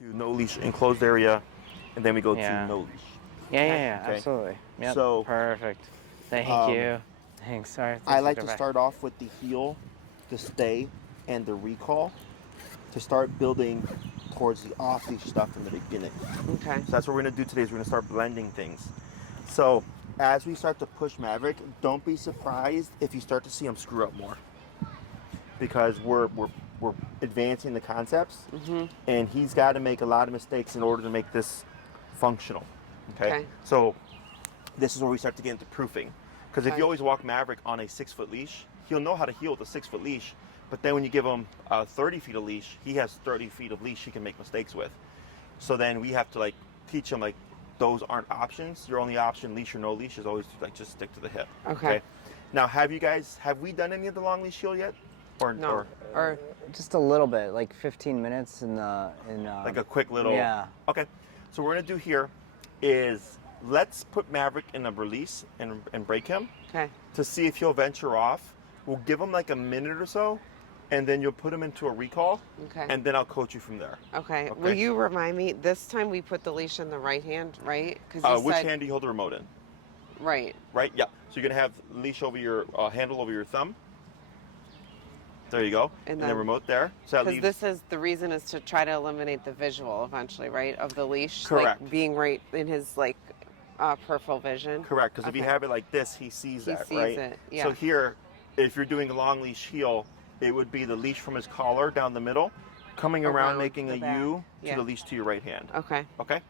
to no leash enclosed area, and then we go Yeah. to no leash. Yeah, Okay. absolutely. Yep. So, perfect. Thank you. Thanks. Sorry. I like to start off with the heel, the stay, and the recall to start building towards the off-leash stuff in the beginning. Okay. So that's what we're gonna do today. Is we're gonna start blending things. So as we start to push Maverick, don't be surprised if you start to see him screw up more, because we're advancing the concepts, and he's got to make a lot of mistakes in order to make this functional. Okay. So this is where we start to get into proofing, because if you always walk Maverick on a 6-foot leash, he'll know how to heel with a 6-foot leash. But then when you give him 30 feet of leash, he has 30 feet of leash he can make mistakes with. So then we have to like teach him like those aren't options. Your only option, leash or no leash, is always like just stick to the hip. Okay. Now, have we done any of the long leash heel yet? Or No. Or just a little bit, like 15 minutes like a quick little. Yeah. Okay. So what we're gonna do here is let's put Maverick in a release and break him. Okay. To see if he'll venture off. We'll give him like a minute or so, and then you'll put him into a recall. Okay. And then I'll coach you from there. Okay. Will you remind me, this time we put the leash in the right hand, right? Because which hand do you hold the remote in? Right. Right? Yeah. So you're going to have leash over your handle over your thumb. There you go. And then remote there. So because this is, the reason is to try to eliminate the visual eventually, right? Of the leash. Correct. Like being right in his like peripheral vision. Correct. Because if you have it like this, he sees that, sees right? it, yeah. So here, if you're doing a long leash heel, it would be the leash from his collar down the middle, coming around making a U to the leash to your right hand. Okay. Okay?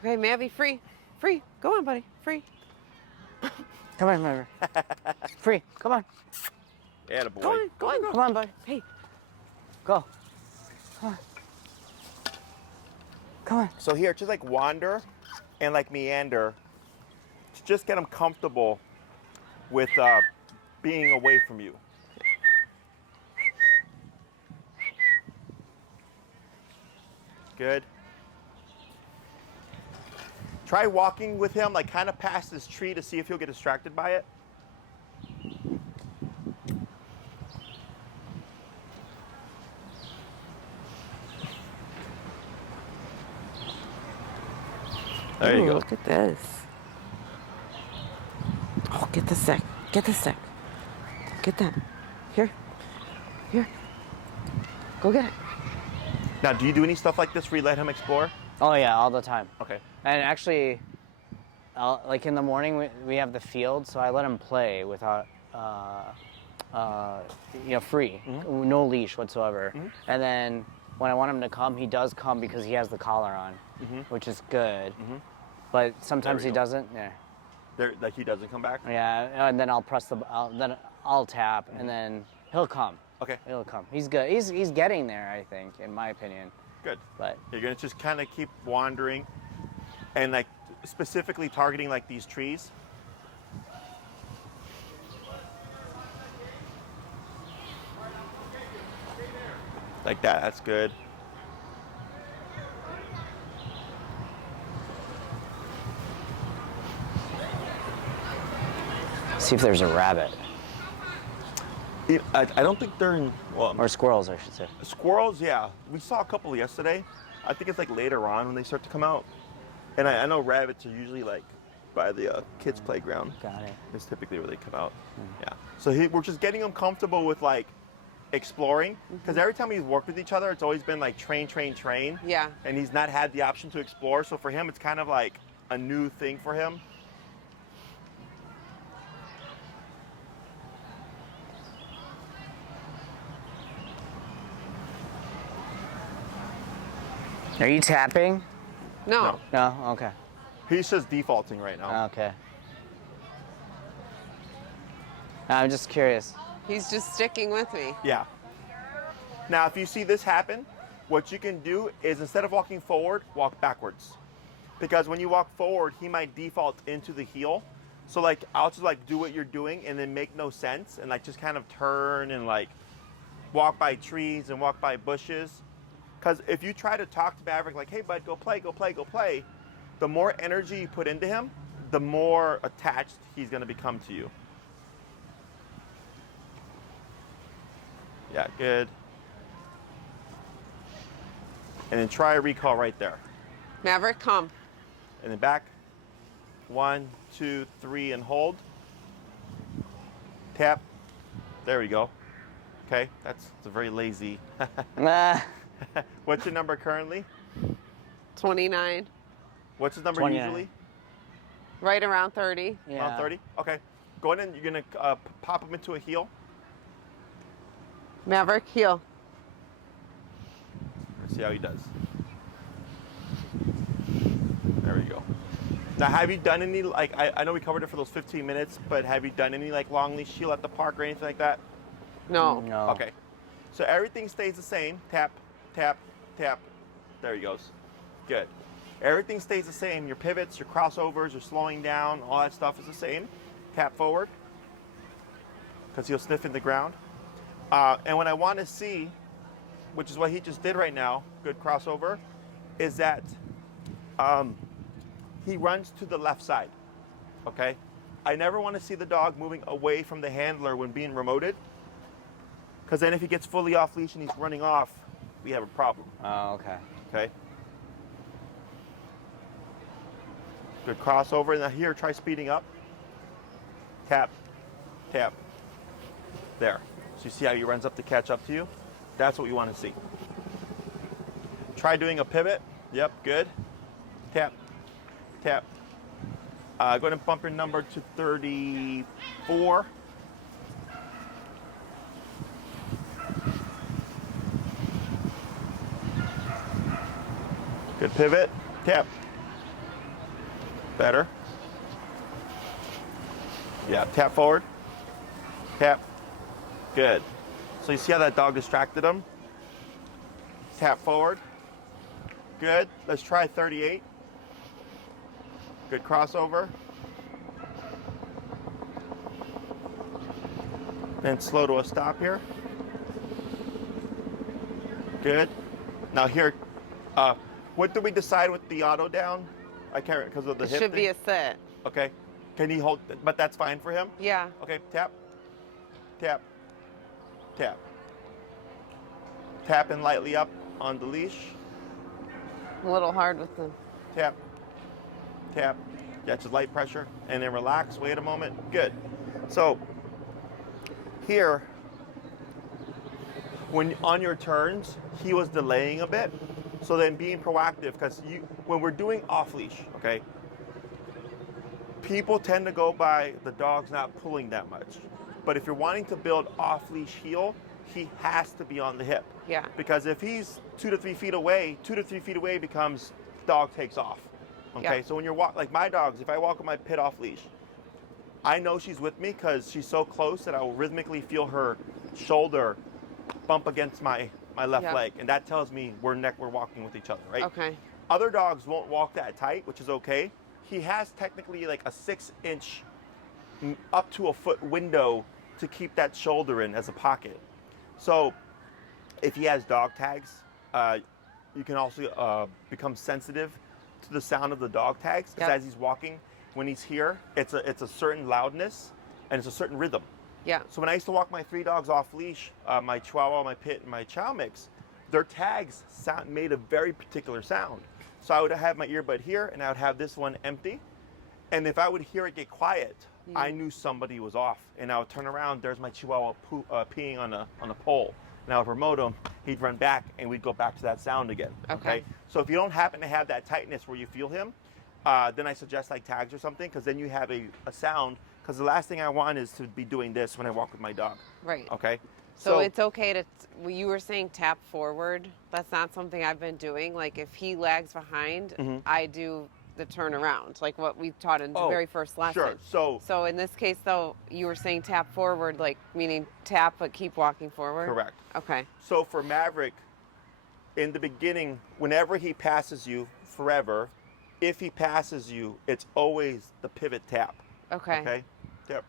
Okay, Mavi, free. Free. Go on, buddy. Free. Come on, Maverick. Free. Come on. Attaboy. Go on. Go on. Come on, buddy. Hey. Go. Come on. Come on. So here, just like wander and like meander, to just get him comfortable with being away from you. Good. Try walking with him like kind of past this tree to see if he'll get distracted by it. There you go. Look at this. Oh, get the stick. Get the stick. Get that. Here. Here. Go get it. Now, do you do any stuff like this where you let him explore? Oh yeah, all the time. Okay. And actually, like in the morning we have the field, so I let him play without, free, no leash whatsoever. And then when I want him to come, he does come because he has the collar on, which is good. But sometimes he doesn't. Yeah. Like he doesn't come back. Yeah, and then I'll press then I'll tap, and then he'll come. Okay. He'll come. He's good. He's getting there, I think, in my opinion. Good. But you're gonna just kind of keep wandering, and like specifically targeting like these trees. Like that. That's good. see if there's a rabbit. I don't think they're in. Well, or squirrels, I should say. Squirrels, yeah. We saw a couple yesterday. I think it's like later on when they start to come out. And I know rabbits are usually like by the kids' playground. Got it. It's typically where they come out. Yeah. So we're just getting them comfortable with like exploring. Because every time we've worked with each other, it's always been like train. Yeah. And he's not had the option to explore. So for him, it's kind of like a new thing for him. Are you tapping? No. No? Okay. He's just defaulting right now. Okay. I'm just curious. He's just sticking with me. Yeah. Now, if you see this happen, what you can do is instead of walking forward, walk backwards. Because when you walk forward, he might default into the heel. So like, I'll just like do what you're doing and then make no sense and like just kind of turn and like walk by trees and walk by bushes. Because if you try to talk to Maverick like, hey bud, go play, the more energy you put into him, the more attached he's gonna become to you. Yeah, good. And then try a recall right there. Maverick, come. And then back. 1, 2, 3, and hold. Tap. There we go. Okay, it's a very lazy. What's your number currently? 29. What's his number 29. usually? Right around 30. Yeah. Around 30? Okay. Go ahead and you're going to pop him into a heel. Maverick, heel. Let's see how he does. There we go. Now, have you done any, like, I know we covered it for those 15 minutes, but have you done any, like, long leash heel at the park or anything like that? No. No. Okay. So everything stays the same. Tap, tap, tap. There he goes. Good. Everything stays the same. Your pivots, your crossovers, your slowing down, all that stuff is the same. Tap forward, because he'll sniff in the ground. And what I want to see, which is what he just did right now, good crossover, is that he runs to the left side, okay? I never want to see the dog moving away from the handler when being remoted, because then if he gets fully off leash and he's running off, we have a problem, Oh, okay. okay? Good crossover. Now here, try speeding up. Tap, tap. There. So you see how he runs up to catch up to you? That's what we want to see. Try doing a pivot. Yep, good. Tap, tap. Go ahead and bump your number to 34. Good pivot. Tap. Better. Yeah, tap forward. Tap. Good. So you see how that dog distracted him? Tap forward. Good. Let's try 38. Good crossover. Then slow to a stop here. Good. Now here, what did we decide with the auto down? I can't, because of the It hip should be thing? a sit. Okay. Can he hold, but that's fine for him? Yeah. Okay, tap, tap, tap. Tapping lightly up on the leash. A little hard with the. Tap, tap. Yeah, just light pressure. And then relax, wait a moment. Good. So here, when on your turns, he was delaying a bit. So then being proactive, because when we're doing off leash, okay, people tend to go by the dog's not pulling that much. But if you're wanting to build off leash heel, he has to be on the hip. Yeah. Because if he's 2 to 3 feet away, 2 to 3 feet away becomes dog takes off. Okay, Yeah. so when you're like my dogs, if I walk with my pit off leash, I know she's with me because she's so close that I will rhythmically feel her shoulder bump against my left Yeah. leg, and that tells me we're walking with each other, right? Okay. Other dogs won't walk that tight, which is okay. He has technically like a 6-inch up to a foot window to keep that shoulder in as a pocket. So if he has dog tags, you can also become sensitive to the sound of the dog tags, because Yep. as he's walking, when he's here, it's a certain loudness and it's a certain rhythm. Yeah. So when I used to walk my 3 dogs off leash, my Chihuahua, my Pit, and my Chow Mix, their tags made a very particular sound. So I would have my earbud here, and I would have this one empty. And if I would hear it get quiet, I knew somebody was off. And I would turn around, there's my Chihuahua peeing on a pole. And I would promote him, he'd run back, and we'd go back to that sound again. Okay. So if you don't happen to have that tightness where you feel him, then I suggest like tags or something, because then you have a sound. Because the last thing I want is to be doing this when I walk with my dog. Right. Okay. So it's okay to, you were saying tap forward. That's not something I've been doing. Like if he lags behind, I do the turnaround, like what we taught in the very first lesson. Sure. So in this case, though, you were saying tap forward, like meaning tap but keep walking forward? Correct. Okay. So for Maverick, in the beginning, whenever he passes you, forever, if he passes you, it's always the pivot tap. Okay. Okay? Tap.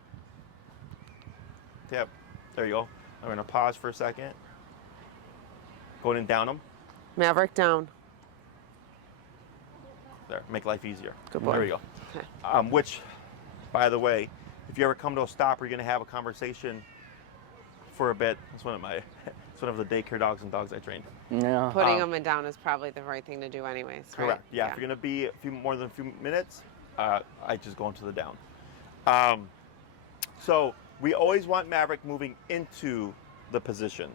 Tap. There you go. I'm going to pause for a second. Going and down him. Maverick down. There. Make life easier. Good boy. There we go. Okay. Which, by the way, if you ever come to a stop, you're going to have a conversation for a bit. It's one of the daycare dogs and dogs I trained. No. Putting them down is probably the right thing to do anyways, right? Correct. Yeah. If you're gonna be more than a few minutes, I just go into the down. So we always want Maverick moving into the position.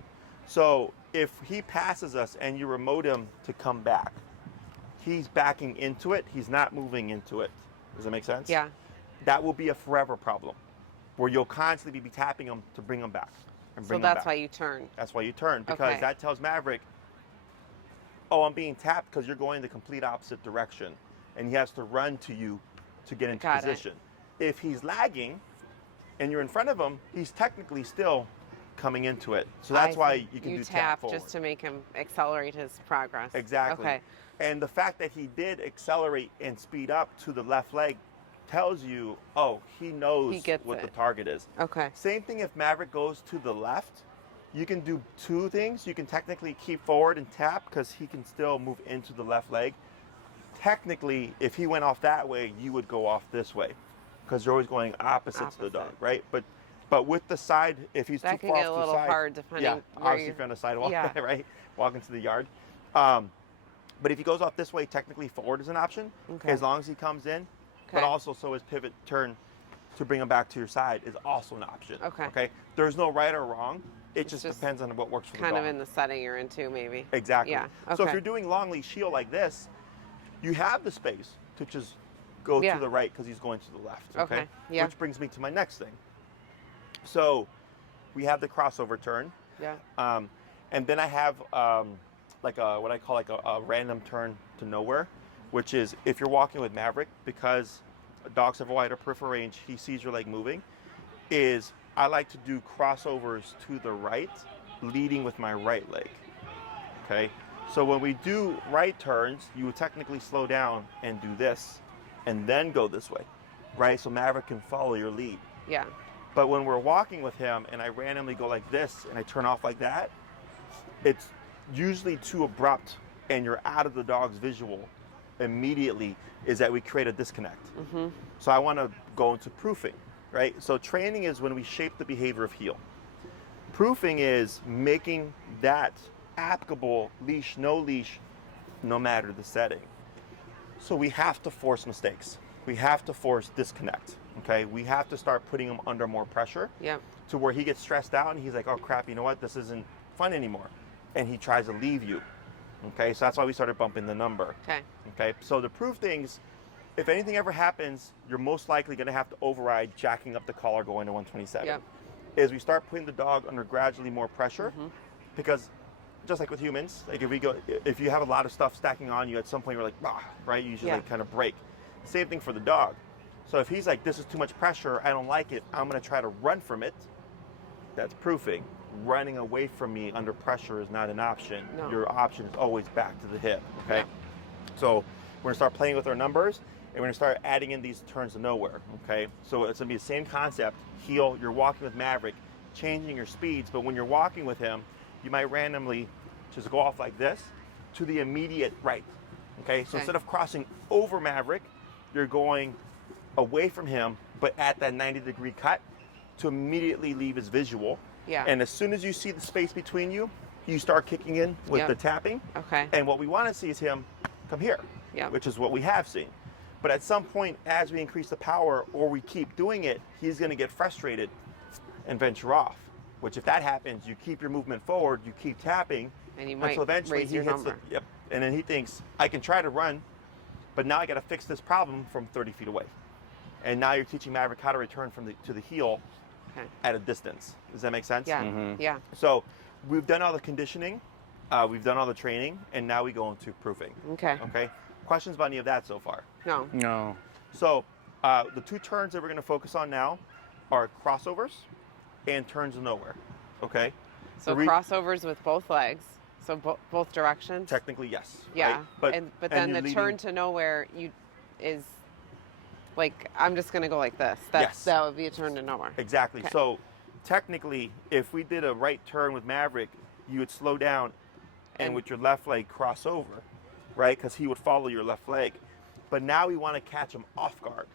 So if he passes us and you remote him to come back, he's backing into it. He's not moving into it. Does that make sense? Yeah. That will be a forever problem, where you'll constantly be tapping him to bring him back. So that's why you turn. That's why you turn, because Okay. that tells Maverick, oh, I'm being tapped because you're going the complete opposite direction. And he has to run to you to get into Got it. position. If he's lagging and you're in front of him, he's technically still coming into it. So that's why you can do tap forward. just to make him accelerate his progress. Exactly. Okay. And the fact that he did accelerate and speed up to the left leg tells you, oh, he knows He gets what it. the target is. Okay. Same thing if Maverick goes to the left. You can do two things. You can technically keep forward and tap because he can still move into the left leg. Technically, if he went off that way, you would go off this way because you're always going opposite to the dog, right? But with the side, if he's That too can far get a off to the little side, hard depending yeah, where obviously you're- if you're on the sidewalk, Yeah. right? Walking to the yard. But if he goes off this way, technically forward is an option, Okay. as long as he comes in. But Okay. also, so his pivot turn to bring him back to your side is also an option. Okay. Okay. There's no right or wrong. It It's just just depends on what works for the Kind dog. of in the setting you're into, maybe. Exactly. Yeah. So if okay. you're doing long leash heel like this, you have the space to just go Yeah. to the right because he's going to the left. Okay, yeah. Which brings me to my next thing. So we have the crossover turn, Yeah. and then I have like what I call like a random turn to nowhere, which is if you're walking with Maverick, because dogs have a wider peripheral range, he sees your leg moving, is I like to do crossovers to the right, leading with my right leg. Okay, so when we do right turns, you would technically slow down and do this, and then go this way, right? So Maverick can follow your lead. Yeah. But when we're walking with him and I randomly go like this and I turn off like that, it's usually too abrupt and you're out of the dog's visual immediately, is that we create a disconnect. Mm-hmm. So I want to go into proofing, right? So training is when we shape the behavior of heel. Proofing is making that applicable leash, no matter the setting. So we have to force mistakes. We have to force disconnect, okay? We have to start putting him under more pressure Yep. to where he gets stressed out and he's like, oh crap, you know what? This isn't fun anymore. And he tries to leave you, okay? So that's why we started bumping the number, Okay. okay? So to prove things, if anything ever happens, you're most likely gonna have to override jacking up the collar going to 127. Yep. Is we start putting the dog under gradually more pressure, Mm-hmm. because just like with humans, like if you have a lot of stuff stacking on you, at some point you're like, ah, right? You usually Yeah. like kind of break. Same thing for the dog. So if he's like, this is too much pressure, I don't like it, I'm gonna try to run from it. That's proofing. Running away from me under pressure is not an option. No. Your option is always back to the hip, okay? Yeah. So we're gonna start playing with our numbers and we're gonna start adding in these turns to nowhere, okay? So it's gonna be the same concept. Heel, you're walking with Maverick, changing your speeds, but when you're walking with him, you might randomly just go off like this to the immediate right, okay? So Okay. instead of crossing over Maverick, you're going away from him, but at that 90-degree cut to immediately leave his visual. Yeah. And as soon as you see the space between you, you start kicking in with Yep. the tapping. Okay. And what we want to see is him come here, Yep. which is what we have seen. But at some point, as we increase the power or we keep doing it, he's going to get frustrated and venture off. Which, if that happens, you keep your movement forward, you keep tapping, And you might until eventually raise he your hits number. Yep. And then he thinks, I can try to run, but now I got to fix this problem from 30 feet away. And now you're teaching Maverick how to return to the heel Okay. at a distance. Does that make sense? Yeah. Mhm. Yeah. So we've done all the conditioning, we've done all the training, and now we go into proofing. Okay. Okay. Questions about any of that so far? No. No. So the two turns that we're going to focus on now are crossovers and turns of nowhere. Okay. So The re- crossovers with both legs. So both directions. Technically, yes. Yeah. Right? But but then you're the leading- turn to nowhere is like I'm just gonna go like this. Yes. That would be a turn to nowhere. Exactly. Okay. So technically, if we did a right turn with Maverick, you would slow down and And- with your left leg cross over, right? Because he would follow your left leg. But now we want to catch him off guard.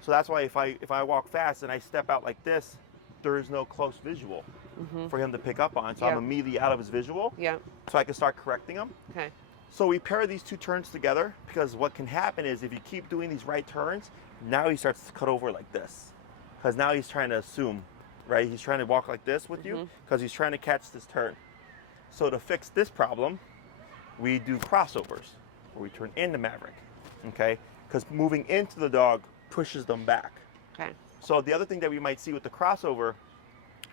So that's why if I walk fast and I step out like this, there is no close visual. for him to pick up on. So I'm Yep. immediately out of his visual. Yep. So I can start correcting him. Okay. So we pair these two turns together because what can happen is if you keep doing these right turns, now he starts to cut over like this. Because now he's trying to assume, right? He's trying to walk like this with you because he's trying to catch this turn. So to fix this problem, we do crossovers where we turn into Maverick, okay? Because moving into the dog pushes them back. Okay. So the other thing that we might see with the crossover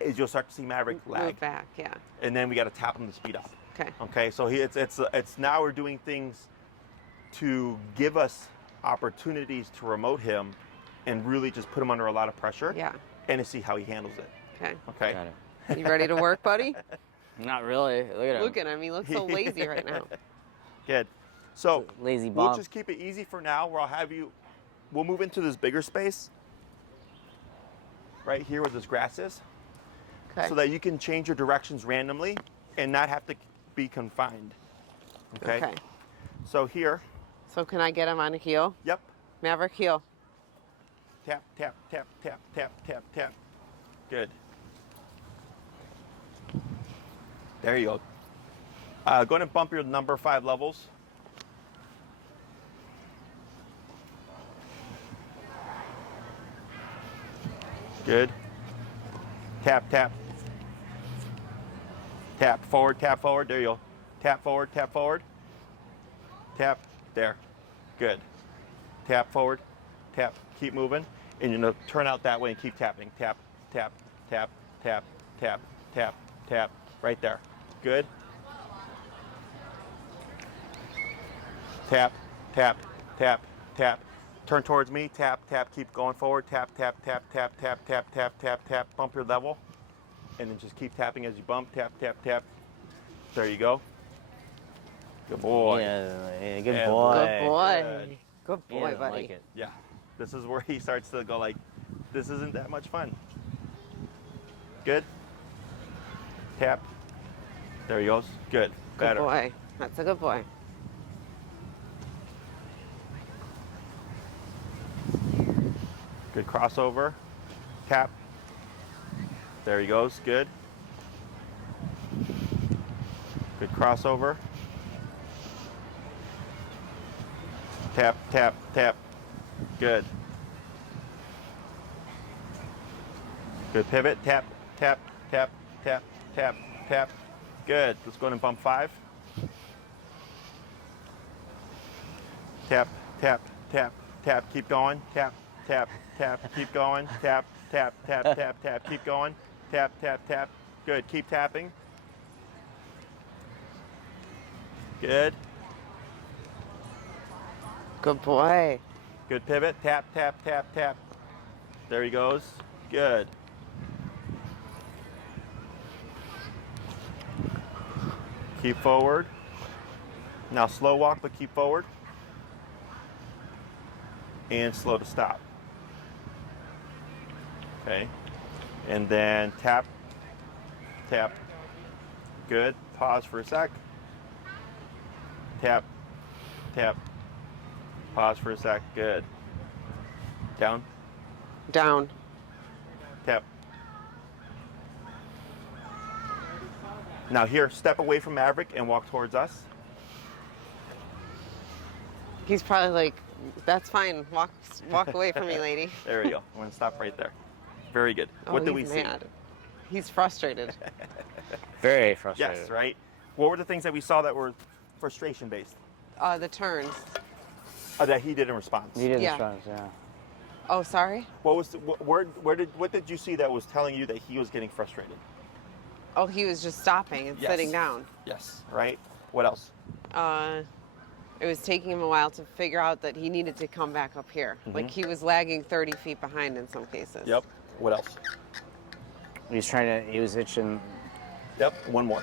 is you'll start to see Maverick lag. Move back. Yeah. And then we got to tap him to speed up. Okay. Okay, so it's now we're doing things to give us opportunities to remote him and really just put him under a lot of pressure. Yeah. And to see how he handles it. Okay. Okay. Got it. You ready to work, buddy? Not really. Look at him. Look at him. He looks so lazy right now. Good. So Lazy we'll bum. just keep it easy for now where we'll move into this bigger space right here where this grass is. Okay. So that you can change your directions randomly and not have to be confined. Okay. Okay. So here, So can I get him on a heel? yep. Maverick heel. Tap, tap, tap, tap, tap, tap, tap. Good. There you go. Go ahead and bump your number 5 levels. Good. Tap, tap. Tap forward, tap forward. There you go. Tap forward, tap forward. Tap. There. Good. Tap forward. Tap. Keep moving. And you're going to turn out that way and keep tapping. Tap, tap, tap, tap, tap, tap, tap. Right there. Good. Tap, tap, tap, tap. Turn towards me. Tap, tap. Keep going forward. Tap, tap, tap, tap, tap, tap, tap, tap, tap. Bump your level. And then just keep tapping as you bump. Tap, tap, tap. There you go. Good boy. Yeah, good Yeah, boy. Good boy. Good. Good He boy, doesn't buddy. like it. Yeah. This is where he starts to go like, this isn't that much fun. Good. Tap. There he goes. Good. Good Better. boy. That's a good boy. Good crossover. Tap. There he goes. Good. Good crossover. Tap, tap, tap. Good. Good pivot. Tap, tap, tap, tap, tap, tap. Good. Let's go ahead and bump 5. Tap, tap, tap, tap. Keep going. Tap, tap, tap. Keep going. Tap, tap, tap, tap, tap. Keep going. Tap, tap, tap. Good. Keep tapping. Good. Good boy. Good pivot. Tap, tap, tap, tap. There he goes. Good. Keep forward. Now slow walk, but keep forward. And slow to stop. Okay. And then tap, tap. Good. Pause for a sec. Tap, tap. Pause for a sec. Good. Down. Down. Tap. Now here, step away from Maverick and walk towards us. He's probably like, that's fine. Walk away from me, lady. There we go. I'm gonna stop right there. Very good. Oh, What do we he's see? mad. He's frustrated. Very frustrated. Yes, right? What were the things that we saw that were frustration based? The turns. That he did in response. He did Yeah. the strongest, yeah. Oh, sorry. What was what did you see that was telling you that he was getting frustrated? Oh, he was just stopping and Yes. sitting down. Yes. Right? What else? It was taking him a while to figure out that he needed to come back up here. Like he was lagging 30 feet behind in some cases. Yep. What else? He was itching. Yep. One more.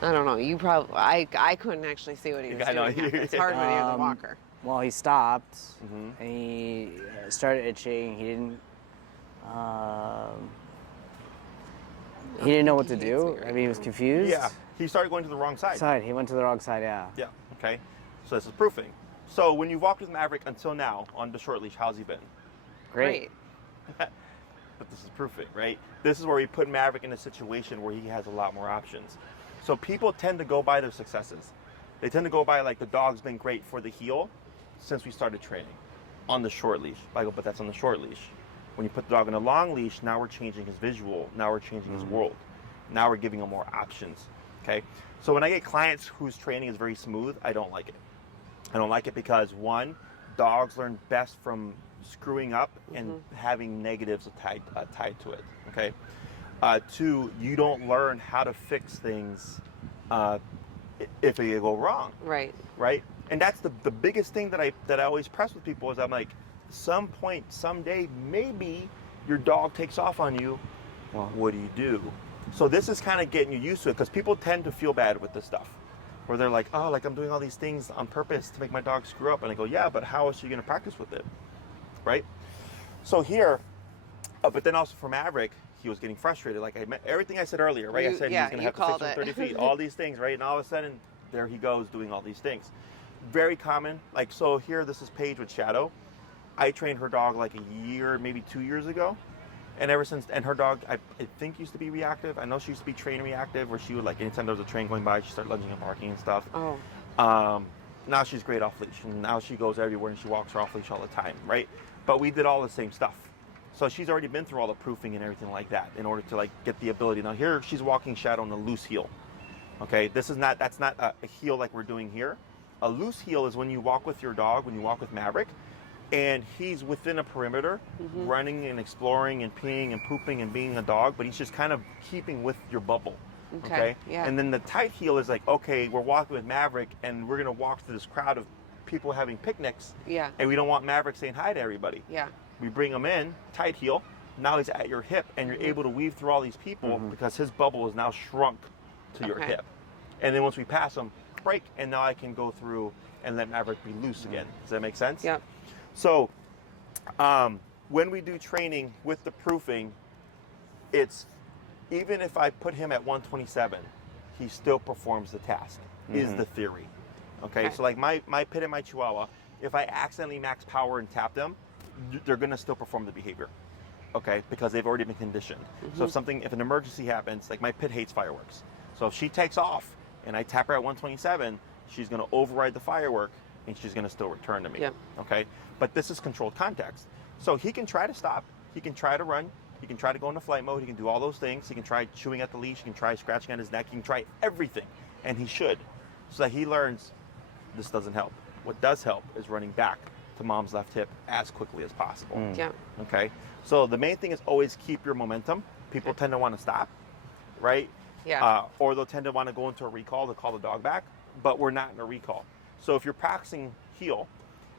I don't know. You probably. I couldn't actually see what he was I know. doing. It's hard when you're the walker. Well, he stopped and he started itching. He didn't know what to He hates do. me right I mean, he was now. confused. Yeah. He started going to the wrong side. He went to the wrong side, yeah. Yeah. Okay. So this is proofing. So when you've walked with Maverick until now on the short leash, how's he been? Great. but this is proofing, right? This is where we put Maverick in a situation where he has a lot more options. So people tend to go by their successes. They tend to go by like the dog's been great for the heel since we started training on the short leash. I go, but that's on the short leash. When you put the dog on a long leash, now we're changing his visual. Now we're changing his world. Now we're giving him more options, okay? So when I get clients whose training is very smooth, I don't like it. I don't like it because, one, dogs learn best from screwing up and having negatives tied to it, okay? Two, you don't learn how to fix things if they go wrong. Right. Right? And that's the biggest thing that I always press with people is I'm like, some point, someday, maybe your dog takes off on you. Well, what do you do? So this is kind of getting you used to it because people tend to feel bad with this stuff. Where they're like, oh, like I'm doing all these things on purpose to make my dog screw up. And I go, yeah, but how is she going to practice with it? Right? So here, but then also for Maverick, he was getting frustrated. Like everything I said earlier, right? I said he's going to have to fix him 30 feet, all these things, right? And all of a sudden, there he goes doing all these things. Very common. Like, so here, this is Paige with Shadow. I trained her dog like a year, maybe 2 years ago. And ever since, and her dog, I think used to be reactive. I know she used to be train reactive, where she would like, anytime there was a train going by, she'd start lunging and barking and stuff. Oh. Now she's great off leash, and now she goes everywhere and she walks her off leash all the time, right? But we did all the same stuff. So she's already been through all the proofing and everything like that in order to like get the ability. Now here she's walking Shadow on a loose heel. Okay, that's not a heel like we're doing here. A loose heel is when you walk with your dog, when you walk with Maverick, and he's within a perimeter, running and exploring and peeing and pooping and being a dog, but he's just kind of keeping with your bubble. Okay? Yeah. And then the tight heel is like, okay, we're walking with Maverick and we're gonna walk through this crowd of people having picnics. Yeah. And we don't want Maverick saying hi to everybody. Yeah. We bring him in, tight heel. Now he's at your hip and you're able to weave through all these people because his bubble is now shrunk to your hip. And then once we pass him, break, and now I can go through and let Maverick be loose again. Does that make sense? Yep. So when we do training with the proofing, it's even if I put him at 127, he still performs the task, is the theory. Okay, so like my pit and my Chihuahua, if I accidentally max power and tap them, they're gonna still perform the behavior, okay, because they've already been conditioned. So if an emergency happens, like my pit hates fireworks. So if she takes off and I tap her at 127, she's gonna override the firework and she's gonna still return to me, okay? But this is controlled context. So he can try to stop, he can try to run, he can try to go into flight mode, he can do all those things, he can try chewing at the leash, he can try scratching on his neck, he can try everything, and he should, so that he learns this doesn't help. What does help is running back to mom's left hip as quickly as possible. Yeah. Okay? So the main thing is always keep your momentum. People tend to want to stop, right? Yeah. Or they'll tend to want to go into a recall to call the dog back, but we're not in a recall. So if you're practicing heel,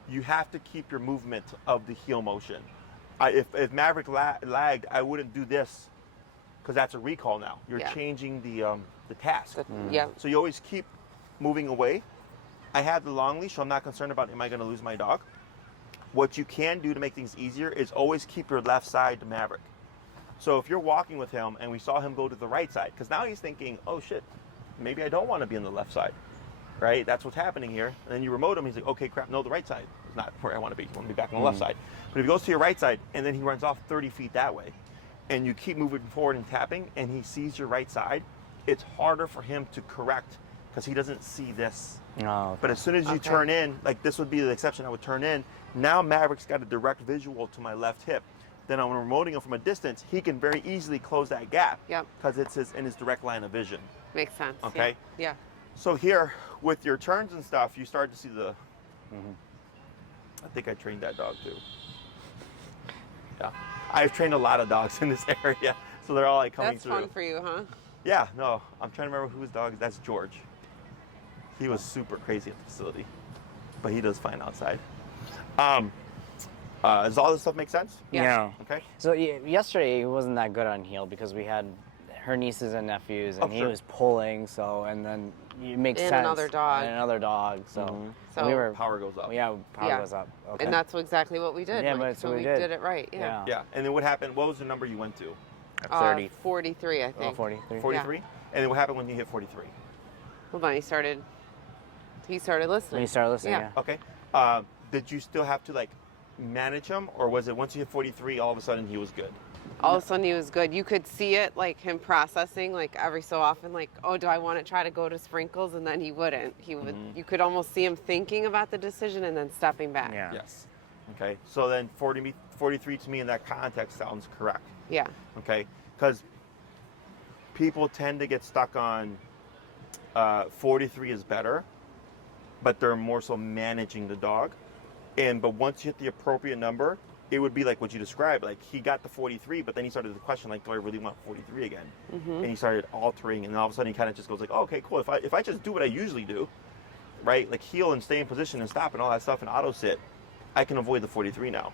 you have to keep your movement of the heel motion. If Maverick lagged, I wouldn't do this because that's a recall now. You're changing the task. Yeah. So you always keep moving away. I have the long leash, so I'm not concerned about am I going to lose my dog. What you can do to make things easier is always keep your left side to Maverick. So if you're walking with him and we saw him go to the right side, because now he's thinking, oh shit, maybe I don't want to be on the left side, right? That's what's happening here. And then you remote him, he's like, okay, crap, no, the right side is not where I want to be. I want to be back on the left side. But if he goes to your right side and then he runs off 30 feet that way, and you keep moving forward and tapping, and he sees your right side, it's harder for him to correct because he doesn't see this. Oh, okay. But as soon as you turn in, like this would be the exception, I would turn in. Now Maverick's got a direct visual to my left hip. Then when I'm remoting him from a distance, he can very easily close that gap because it's in his direct line of vision. Makes sense. Okay? Yeah. So here, with your turns and stuff, you start to see the... I think I trained that dog too. Yeah. I've trained a lot of dogs in this area, so they're all like coming through. That's fun for you, huh? Yeah, no, I'm trying to remember whose dog. That's George. He was super crazy at the facility, but he does fine outside. Does all this stuff make sense? Yeah. Okay. So yesterday he wasn't that good on heel because we had her nieces and nephews, and he sure. was pulling. So and then it makes And sense. another dog. And another dog. So, So we were Power goes up. Yeah, power goes up. Okay. And that's exactly what we did. Yeah, like, but that's so what we we did. did it right. Yeah. Yeah. And then what happened? What was the number you went to? 30. 43, I think. 43. 43? And then what happened when you hit 43? Hold on, he started listening. When you started listening, Yeah. yeah. Okay. Did you still have to like manage him, or was it once you hit 43, all of a sudden he was good? All of a sudden he was good. You could see it, like him processing, like every so often, like, oh, do I want to try to go to sprinkles? And then he wouldn't. He would. You could almost see him thinking about the decision and then stepping back. Yeah. Yes. Okay. So then 43 to me in that context sounds correct. Yeah. Okay. Because people tend to get stuck on 43 is better, but they're more so managing the dog. But once you hit the appropriate number, it would be like what you described. Like he got the 43, but then he started to question, like, do I really want 43 again? And he started altering, and all of a sudden he kind of just goes like, oh, okay, cool. If I just do what I usually do, right, like heel and stay in position and stop and all that stuff and auto sit, I can avoid the 43 now.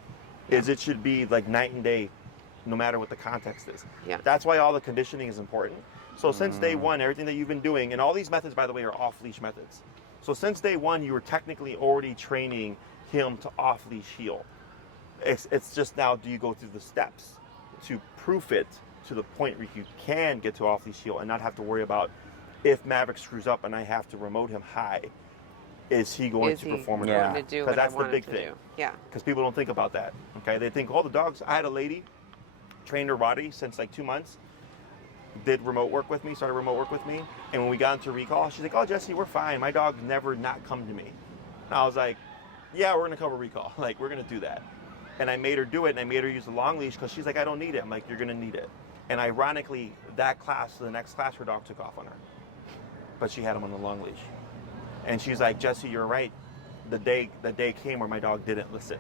It should be like night and day, no matter what the context is. Yeah. That's why all the conditioning is important. So since day one, everything that you've been doing, and all these methods, by the way, are off-leash methods. So since day one, you were technically already training him to off-leash heel. It's just now, do you go through the steps to proof it to the point where you can get to off-leash heel and not have to worry about if Maverick screws up and I have to remote him high, is he going to perform or not? Because that's the big thing. Yeah. Because people don't think about that. Okay, they think, oh, the dogs. I had a lady, trained her body since like 2 months, did remote work with me, started remote work with me, and when we got into recall, she's like, oh, Jesse, we're fine. My dog never not come to me. And I was like, yeah, we're gonna cover recall. Like, we're gonna do that. And I made her do it, and I made her use the long leash because she's like, I don't need it. I'm like, you're gonna need it. And ironically, that class, the next class, her dog took off on her, but she had him on the long leash. And she's like, Jesse, you're right. The day came where my dog didn't listen.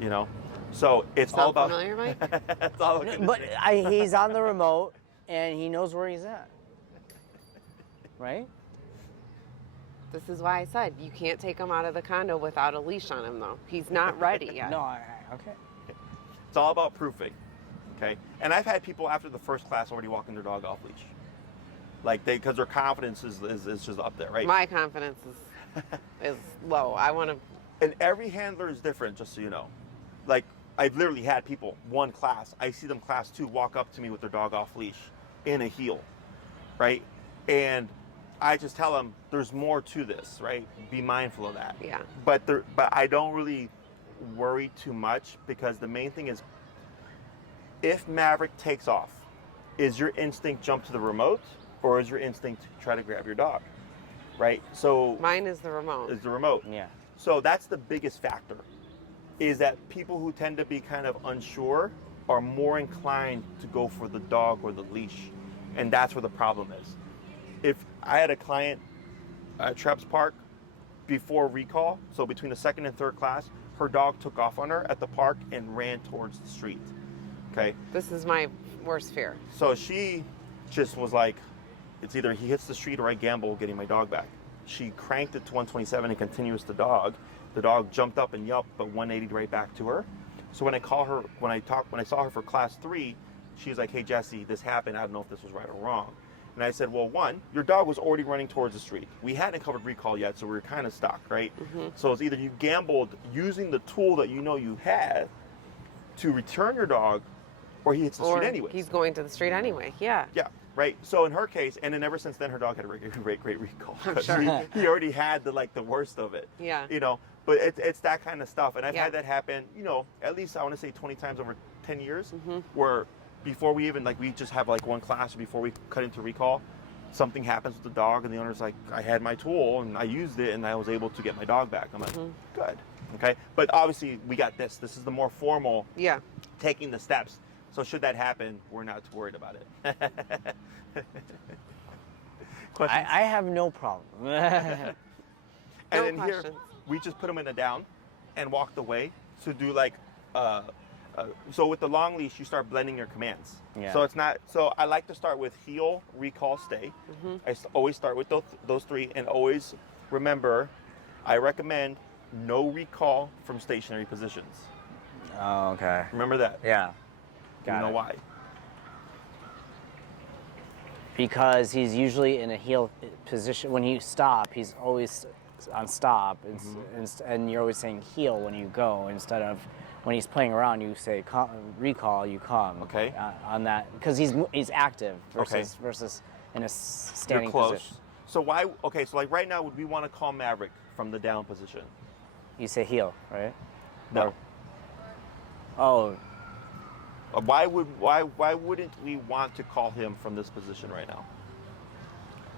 You know, so it's all about. Familiar, Mike? It's all No, but he's on the remote and he knows where he's at, right? This is why I said you can't take him out of the condo without a leash on him, though. He's not ready yet. No, okay. It's all about proofing, okay? And I've had people after the first class already walking their dog off leash, like because their confidence is just up there, right? My confidence is low. I want to. And every handler is different, just so you know. Like I've literally had people one class, I see them class 2 walk up to me with their dog off leash in a heel, right? And I just tell them there's more to this, right? Be mindful of that. Yeah. But I don't really worry too much because the main thing is if Maverick takes off, is your instinct jump to the remote or is your instinct try to grab your dog, right? So Mine is the remote. is the remote. Yeah. So that's the biggest factor, is that people who tend to be kind of unsure are more inclined to go for the dog or the leash. And that's where the problem is. If I had a client at Treps Park before recall, so between the second and third class, her dog took off on her at the park and ran towards the street. Okay. This is my worst fear. So she just was like, it's either he hits the street or I gamble getting my dog back. She cranked it to 127 and continues the dog. The dog jumped up and yelped, but 180 right back to her. So when I saw her for class 3, she's like, hey Jesse, this happened. I don't know if this was right or wrong. And I said, well, one, your dog was already running towards the street. We hadn't covered recall yet, so we were kind of stuck, right? So it's either you gambled using the tool that you know you had to return your dog, or he hits the street anyway. He's going to the street anyway. Yeah. Yeah, right. So in her case, and then ever since then, her dog had a great recall. I'm sure. He already had the worst of it. Yeah. You know, but it's that kind of stuff, and I've Yeah. had that happen. You know, at least I want to say 20 times over 10 years, where before we even we just have one class before we cut into recall, something happens with the dog, and the owner's like, I had my tool and I used it, and I was able to get my dog back. I'm like, good, okay. But obviously, we got this. This is the more formal. Yeah. Taking the steps. So should that happen, we're not too worried about it. Questions? I have no problem. And No then here, questions. we just put them in a down and walked away to do so with the long leash, you start blending your commands. Yeah. So it's not, so I like to start with heel, recall, stay. Always start with those 3, and always remember, I recommend no recall from stationary positions. Oh, okay. Remember that. Yeah. You know why? Because he's usually in a heel position. When you stop, he's always on stop, and you're always saying heel when you go instead of when he's playing around. You say recall, you come. Okay. On that, because he's active versus in a standing You're close. position. So why? Okay, so right now, would we want to call Maverick from the down position? You say heel, right? No. Oh. Why wouldn't we want to call him from this position right now?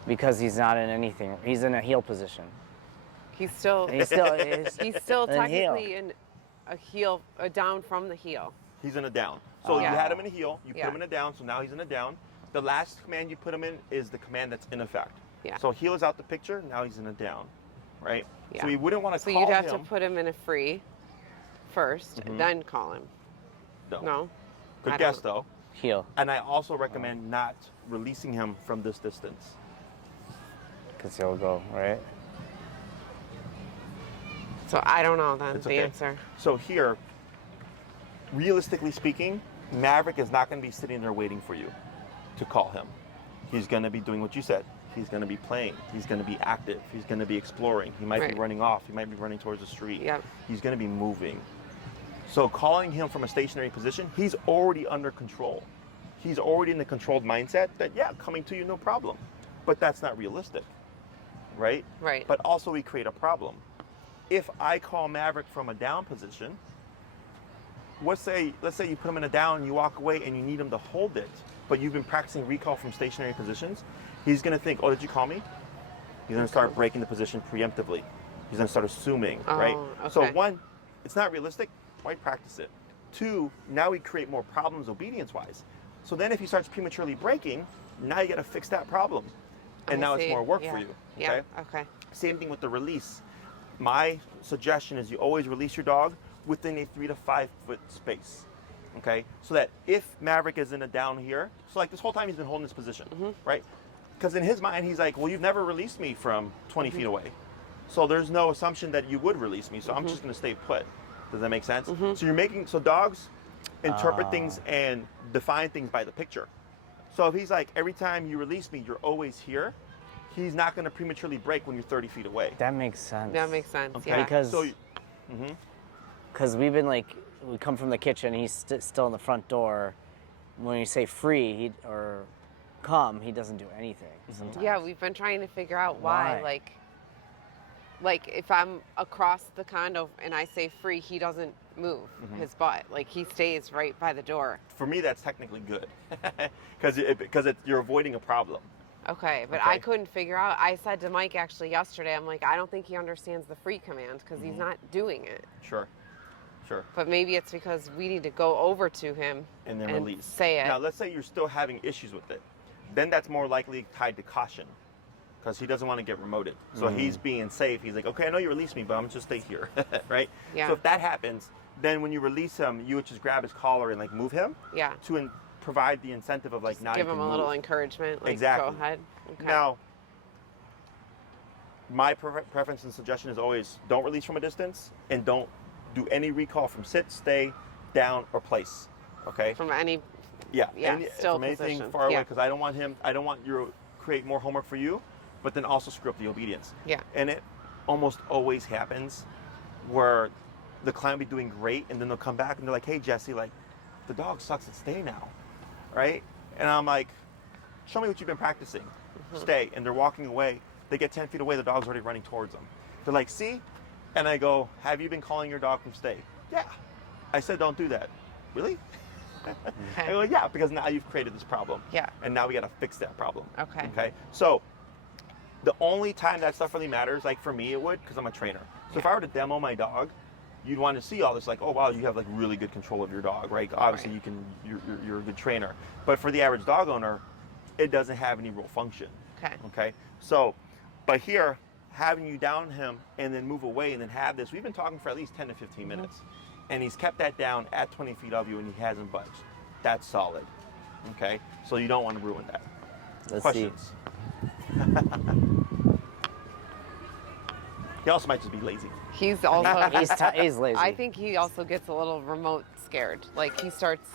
Because he's not in anything. He's in a heel position. He's still He's still he's still in heel. technically in a heel, a down from the heel. He's in a down. So you Yeah. had him in a heel, you put Yeah. him in a down, so now he's in a down. The last command you put him in is the command that's in effect. Yeah. So heel is out the picture, now he's in a down, right? Yeah. So we wouldn't want to So call you'd have him. to put him in a free first, and then call him. No. Good I guess don't- though. heel. And I also recommend not releasing him from this distance. Because he'll go, right? So I don't know then It's the okay. answer. So here, realistically speaking, Maverick is not going to be sitting there waiting for you to call him. He's going to be doing what you said. He's going to be playing. He's going to be active. He's going to be exploring. He might Right. be running off. He might be running towards the street. Yep. He's going to be moving. So calling him from a stationary position, he's already under control. He's already in the controlled mindset that, yeah, coming to you, no problem. But that's not realistic, right? Right. But also we create a problem. If I call Maverick from a down position, let's say you put him in a down, you walk away and you need him to hold it, but you've been practicing recall from stationary positions, he's going to think, oh, did you call me? He's going to start breaking the position preemptively. He's going to start assuming, right? So okay. one, it's not realistic. Why practice it? Two, now we create more problems obedience-wise. So then if he starts prematurely breaking, now you got to fix that problem. And now it's see. more work Yeah. for you. Yeah. Okay? Okay. Same thing with the release. My suggestion is you always release your dog within a 3 to 5 foot space. Okay? So that if Maverick is in a down here, so like this whole time he's been holding this position, right? Because in his mind he's like, well, you've never released me from 20 feet away. So there's no assumption that you would release me, so I'm just going to stay put. Does that make sense? So dogs interpret things and define things by the picture. So if he's like, every time you release me, you're always here, he's not going to prematurely break when you're 30 feet away. That makes sense. That makes sense. Okay? Yeah. Because So, we've been like, we come from the kitchen, he's still in the front door. When you say free or come, he doesn't do anything sometimes. Yeah, we've been trying to figure out why. Why? Like if I'm across the condo and I say free, he doesn't move his butt. Like he stays right by the door. for me, that's technically good because you're avoiding a problem. Okay, but Okay. I couldn't figure out. I said to Mike actually yesterday, I'm like, I don't think he understands the free command because he's not doing it. Sure. But maybe it's because we need to go over to him And then release. say it. Now, let's say you're still having issues with it. Then that's more likely tied to caution because he doesn't want to get remoted. So he's being safe. He's like, okay, I know you released me, but I'm just stay here, right? Yeah. So if that happens, then when you release him, you would just grab his collar and like move him Yeah. to provide the incentive of like now Give you him can a little move. encouragement. Like, Exactly. Go ahead. Okay. Now, my preference and suggestion is always don't release from a distance and don't do any recall from sit, stay, down, or place. Okay? From any. Yeah. Yeah, still from anything position. far away Yeah. because I don't want you to create more homework for you, but then also screw up the obedience. Yeah. And it almost always happens where the client will be doing great and then they'll come back and they're like, hey, Jesse, like, the dog sucks at stay now, right? And I'm like, show me what you've been practicing. Stay. And they're walking away. They get 10 feet away. The dog's already running towards them. They're like, see? And I go, have you been calling your dog from stay? Yeah. I said, don't do that. Really? I go, yeah, because now you've created this problem. Yeah. And now we got to fix that problem. Okay. Okay. So the only time that stuff really matters, like for me, it would, because I'm a trainer. So if I were to demo my dog, you'd want to see all this, like, oh wow, you have like really good control of your dog, right? Obviously, Right. you're a good trainer. But for the average dog owner, it doesn't have any real function. Okay. Okay. So, but here, having you down him and then move away and then have this, we've been talking for at least 10 to 15 minutes. And he's kept that down at 20 feet of you and he hasn't budged. That's solid. Okay. So you don't want to ruin that. Let's Questions? He also might just be lazy. He's also. He's lazy. I think he also gets a little remote scared. Like he starts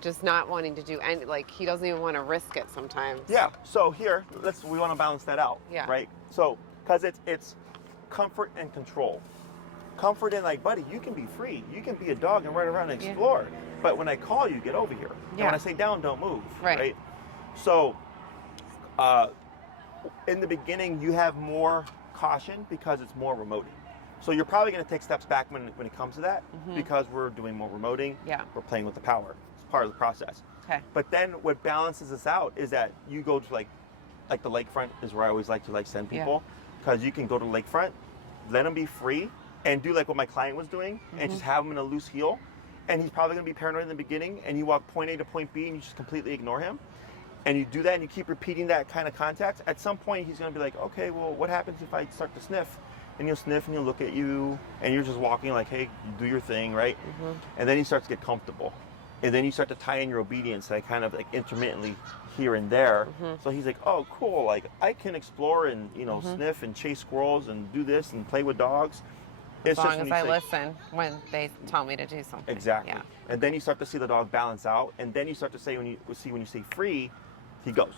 just not wanting to do any. Like he doesn't even want to risk it sometimes. Yeah. So here, we want to balance that out. Yeah. Right. So because it's comfort and control. Comfort in like, buddy, you can be free. You can be a dog and run around and explore. But when I call you, get over here. And Yeah. when I say down, don't move. Right. So in the beginning, you have more caution because it's more remoting. So you're probably going to take steps back when it comes to that because we're doing more remoting. Yeah. We're playing with the power. It's part of the process. Okay. But then what balances us out is that you go to like the lakefront is where I always like to send people because you can go to the lakefront, let them be free, and do like what my client was doing and just have him in a loose heel. And he's probably going to be paranoid in the beginning, and you walk point A to point B and you just completely ignore him. And you do that and you keep repeating that kind of contact. At some point, he's going to be like, okay, well, what happens if I start to sniff? And you'll sniff and he'll look at you and you're just walking like, hey, you do your thing, right? And then he starts to get comfortable. And then you start to tie in your obedience, like kind of like intermittently here and there. So he's like, oh, cool. Like I can explore and, you know, sniff and chase squirrels and do this and play with dogs. As long as I listen when they tell me to do something. Exactly. Yeah. And then you start to see the dog balance out. And then you start to say, when you say free, he goes.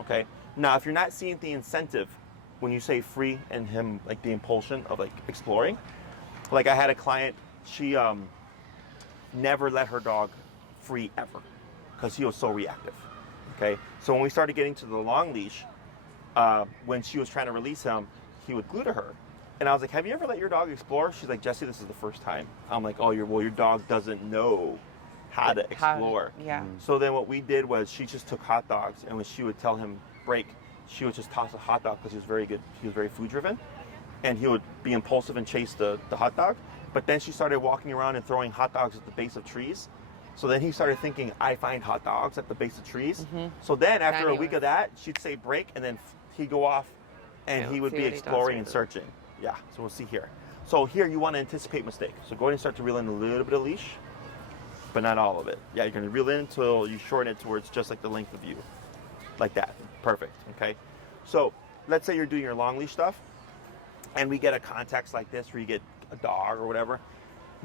Okay. Now, if you're not seeing the incentive when you say free and him like the impulsion of like exploring, like I had a client, she never let her dog free ever because he was so reactive. Okay. So when we started getting to the long leash, when she was trying to release him, he would glue to her. And I was like, have you ever let your dog explore? She's like, Jesse, this is the first time. I'm like, oh, your dog doesn't know how to explore. So then what we did was she just took hot dogs, and when she would tell him break, she would just toss a hot dog because he was very good. He was very food driven, and he would be impulsive and chase the hot dog. But then she started walking around and throwing hot dogs at the base of trees. So then he started thinking, I find hot dogs at the base of trees. So then after a week of that, she'd say break, and then he'd go off, and he would be exploring and searching. Yeah, so we'll see here. So here you want to anticipate mistake. So go ahead and start to reel in a little bit of leash, but not all of it. Yeah, you're going to reel in until you shorten it towards just like the length of you. Like that. Perfect. Okay. So let's say you're doing your long leash stuff, and we get a context like this where you get a dog or whatever.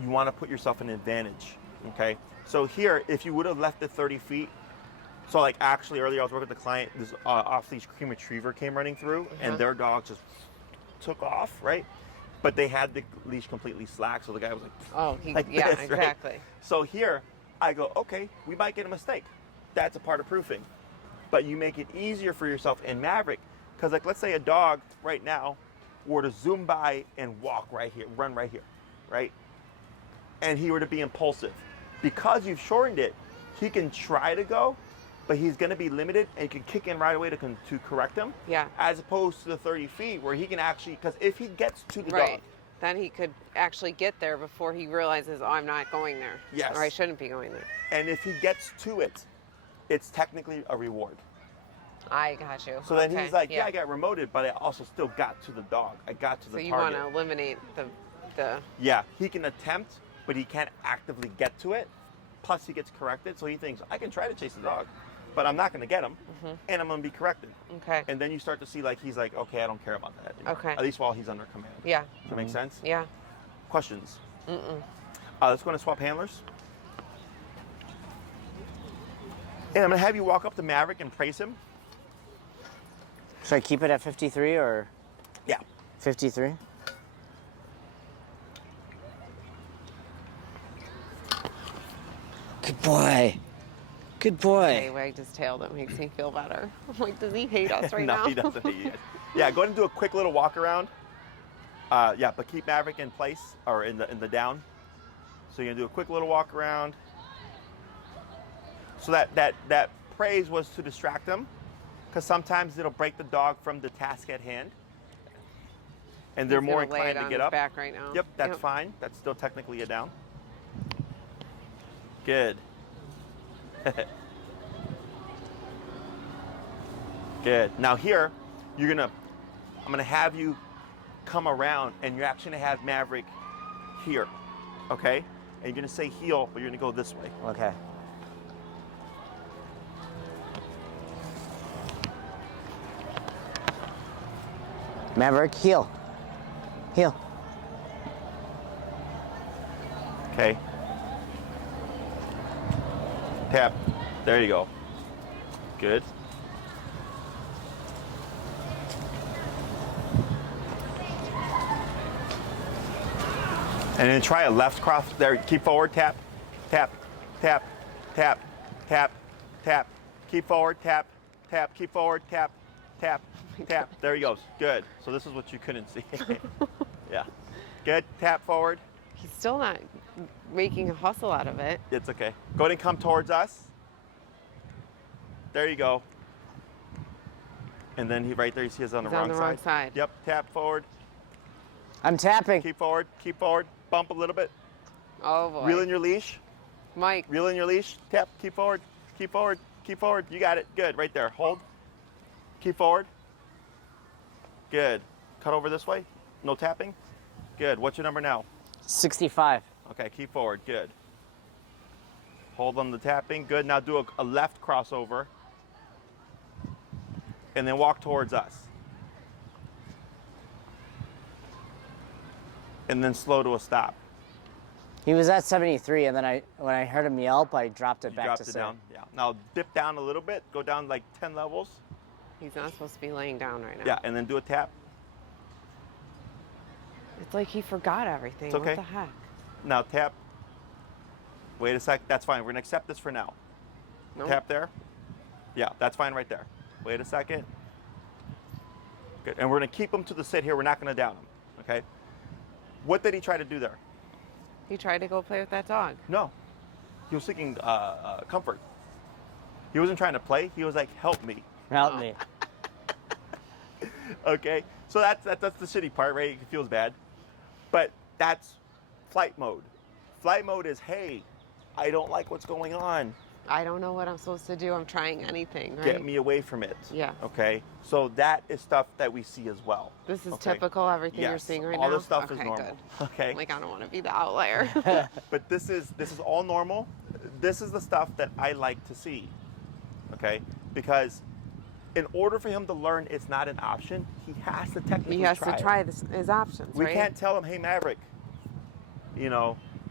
You want to put yourself in an advantage. Okay. So here, if you would have left it 30 feet, so like actually earlier I was working with the client, this off-leash cream retriever came running through, and their dog just took off, right? But they had the leash completely slack, so the guy was like, oh, like yeah, this, exactly. Right? So here, I go, okay, we might get a mistake. That's a part of proofing. But you make it easier for yourself in Maverick, because like let's say a dog right now were to zoom by and walk right here, run right here, right? And he were to be impulsive. Because you've shortened it, he can try to go, but he's going to be limited, and you can kick in right away to correct him. Yeah. As opposed to the 30 feet where he can actually, because if he gets to the dog. Then he could actually get there before he realizes, oh, I'm not going there. Yes. Or I shouldn't be going there. And if he gets to it, it's technically a reward. I got you. So then he's like, yeah, I got remoted, but I also still got to the dog. I got to the target. So you want to eliminate the... Yeah, he can attempt, but he can't actively get to it. Plus he gets corrected, so he thinks, I can try to chase the dog, but I'm not going to get him, and I'm going to be corrected. Okay. And then you start to see like he's like, okay, I don't care about that anymore. Okay. At least while he's under command. Yeah. Does that make sense? Yeah. Questions? Let's go and swap handlers. And I'm going to have you walk up to Maverick and praise him. Should I keep it at 53 or? Yeah. 53? Good boy. Good boy. He wagged his tail. That makes me feel better. I'm like, does he hate us right No, now? he doesn't hate you. Yeah, go ahead and do a quick little walk around. Yeah, but keep Maverick in place or in the down. So you're gonna do a quick little walk around. So that praise was to distract them, because sometimes it'll break the dog from the task at hand, and they're more inclined to get up. Back right now. Yep, that's fine. That's still technically a down. Good. Good. Now here, I'm gonna have you come around, and you're actually gonna have Maverick here, okay? And you're gonna say heel, but you're gonna go this way. Okay. Maverick, heel. Heel. Okay. Tap. There you go. Good. And then try a left cross. There, keep forward, tap, tap, tap, tap, tap, tap. Keep forward, tap, tap, keep forward, tap, tap, tap. There he goes. Good. So this is what you couldn't see. Yeah. Good. Tap forward. He's still not making a hustle out of it. It's okay. Go ahead and come towards us. There you go. And then he right there, you see he's on the He's wrong on the wrong side. Yep. Tap forward. I'm tapping. Keep forward. Keep forward. Bump a little bit. Oh boy. Reel in your leash. Mike. Reel in your leash. Tap. Keep forward. Keep forward. Keep forward. You got it. Good. Right there. Hold. Keep forward. Good. Cut over this way. No tapping. Good. What's your number now? 65. Okay. Keep forward. Good. Hold on the tapping. Good. Now do a left crossover. And then walk towards us. And then slow to a stop. He was at 73, and then when I heard him yelp, I dropped it You back dropped to it 7. down. Yeah. Now dip down a little bit. Go down like 10 levels. He's not supposed to be laying down right now. Yeah. And then do a tap. It's like he forgot everything. It's okay. What the heck? Now tap. Wait a sec. That's fine. We're gonna accept this for now. Nope. Tap there. Yeah, that's fine right there. Wait a second. Good. And we're gonna keep him to the sit here. We're not gonna down him. Okay. What did he try to do there? He tried to go play with that dog. No. He was seeking comfort. He wasn't trying to play. He was like, "Help me." Help me. Okay. So that's the shitty part, right? It feels bad. But that's flight mode. Flight mode is, hey, I don't like what's going on. I don't know what I'm supposed to do. I'm trying anything, right? Get me away from it. Yeah. Okay. So that is stuff that we see as well. This is Okay? typical, everything you're Yes, seeing right all now? this stuff is Okay, normal. good. Okay. Like, I don't want to be the outlier. But this is all normal. This is the stuff that I like to see. Okay? Because in order for him to learn it's not an option, he has to technically He has try to it. try his options, We right? can't tell him, "Hey, Maverick,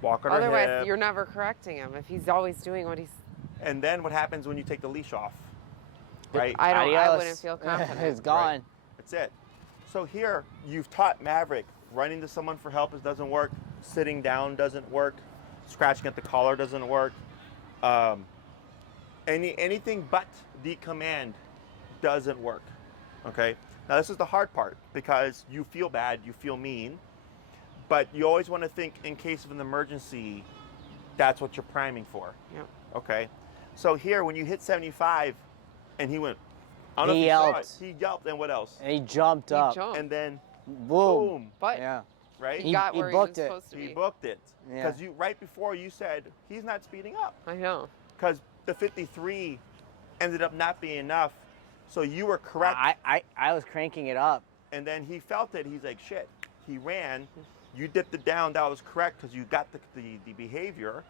walk on our Otherwise, hip." you're never correcting him if he's always doing what he's. And then what happens when you take the leash off? Right? I Adios. wouldn't feel confident. It's gone. Right. That's it. So here, you've taught Maverick running to someone for help doesn't work, sitting down doesn't work, scratching at the collar doesn't work. Anything but the command doesn't work. Okay? Now this is the hard part because you feel bad, you feel mean, but you always want to think in case of an emergency, that's what you're priming for. Yep. Okay? So here, when you hit 75 and he went, I don't know He if you saw yelped. it. He yelped, and what else? And he jumped He up. jumped. And then Boom. boom, But Yeah. right? he got he where booked he was it. supposed to He be. booked it. Yeah. Because right before you said he's not speeding up. I know. Because the 53 ended up not being enough. So you were correct. I was cranking it up. And then he felt it. He's like, shit. He ran. You dipped it down. That was correct because you got the behavior.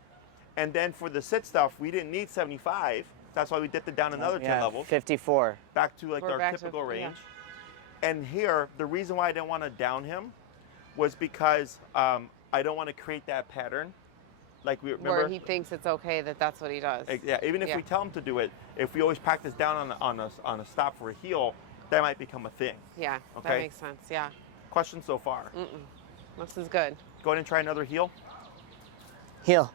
And then for the sit stuff, we didn't need 75. That's why we dipped it down another 10 levels. 54. Back to like We're our back to- typical yeah. range. And here, the reason why I didn't want to down him was because I don't want to create that pattern. Like we remember. Where he thinks it's okay that that's what he does. Yeah, even if Yeah. we tell him to do it, if we always practice down on a stop for a heel, that might become a thing. Yeah, Okay. that makes sense. Yeah. Question so far. This is good. Go ahead and try another heel. Heel.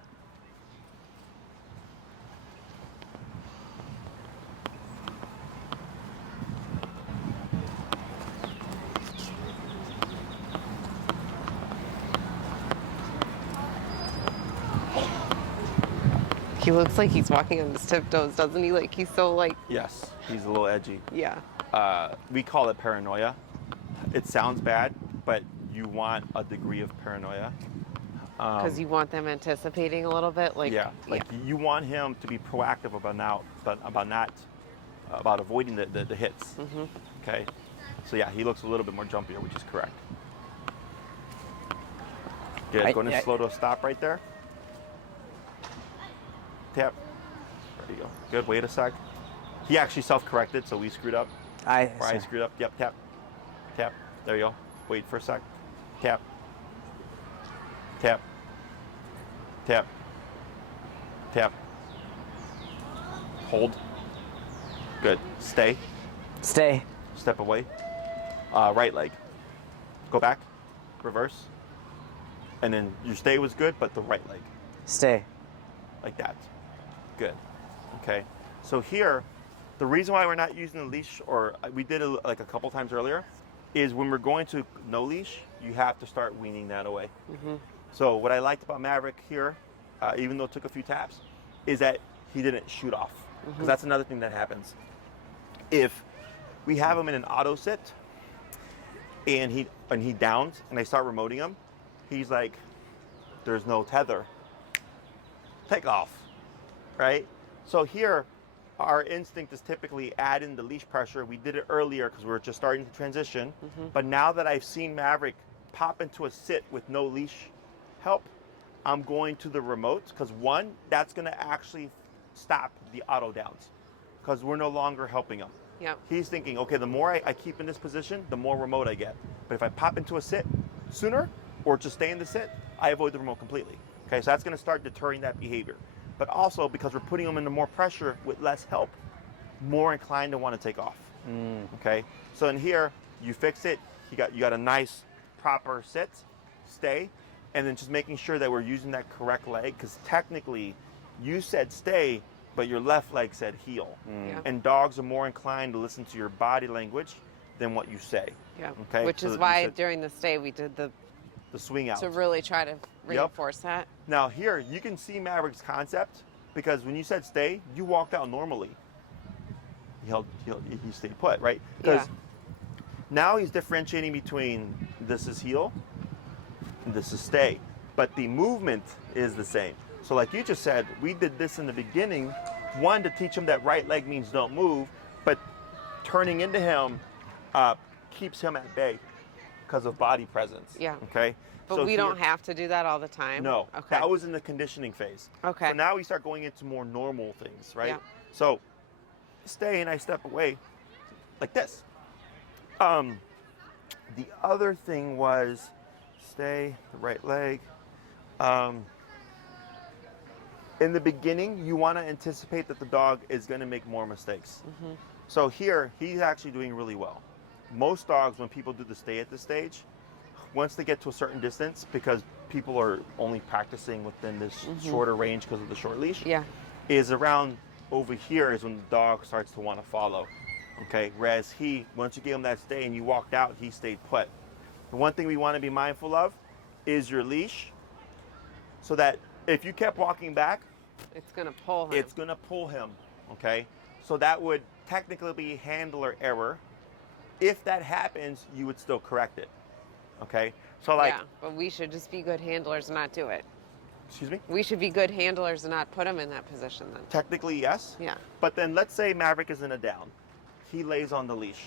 He looks like he's walking on his tiptoes, doesn't he? Like he's so like, Yes, he's a little edgy. yeah. We call it paranoia. It sounds bad, but you want a degree of paranoia. Because you want them anticipating a little bit, like Yeah, like you want him to be proactive about avoiding the hits. Okay, so yeah, he looks a little bit more jumpier, which is correct. Good. Go ahead and slow to a stop right there. Tap. There you go. Good. Wait a sec. He actually self-corrected, so we screwed up. Or I screwed up. Yep. Tap. Tap. There you go. Wait for a sec. Tap. Tap. Tap. Tap. Hold. Good. Stay. Stay. Step away. Right leg. Go back. Reverse. And then your stay was good, but the right leg. Stay. Like that. Good. Okay. So here, the reason why we're not using the leash, or we did it like a couple times earlier, is when we're going to no leash, you have to start weaning that away. So what I liked about Maverick here, even though it took a few taps, is that he didn't shoot off. Because that's another thing that happens. If we have him in an auto sit and he downs and I start remoting him, he's like, there's no tether. Take off, right? So here, our instinct is typically add in the leash pressure. We did it earlier because we were just starting to transition. But now that I've seen Maverick pop into a sit with no leash help, I'm going to the remote because one, that's going to actually stop the auto downs because we're no longer helping him. Yep. He's thinking, okay, the more I keep in this position, the more remote I get. But if I pop into a sit sooner or just stay in the sit, I avoid the remote completely. Okay, so that's going to start deterring that behavior. But also because we're putting them into more pressure with less help, more inclined to want to take off. Okay, so in here, you fix it. You got a nice proper sit, stay, and then just making sure that we're using that correct leg because technically you said stay, but your left leg said heel. Yeah. And dogs are more inclined to listen to your body language than what you say. Yeah. Okay. Which So is you why said during the stay we did the swing out. to really try to reinforce that. Now here you can see Maverick's concept because when you said stay, you walked out normally. He stayed put, right? Because now he's differentiating between this is heel and this is stay, but the movement is the same. So like you just said, we did this in the beginning, one to teach him that right leg means don't move, but turning into him keeps him at bay because of body presence. Yeah. Okay. But So we here- don't have to do that all the time. No, Okay. that was in the conditioning phase. Okay. So now we start going into more normal things, right? Yeah. So stay and I step away like this. The other thing was stay, the right leg. In the beginning, you want to anticipate that the dog is going to make more mistakes. So here, he's actually doing really well. Most dogs, when people do the stay at this stage, once they get to a certain distance, because people are only practicing within this shorter range because of the short leash, Yeah. is around over here is when the dog starts to want to follow. Okay, whereas once you gave him that stay and you walked out, he stayed put. The one thing we want to be mindful of is your leash, so that if you kept walking back, It's gonna pull him. it's going to pull him, okay? So that would technically be handler error. If that happens, you would still correct it, okay? So like, yeah, but we should just be good handlers and not do it. excuse me? We should be good handlers and not put him in that position then. Technically, yes. Yeah. But then let's say Maverick is in a down. He lays on the leash,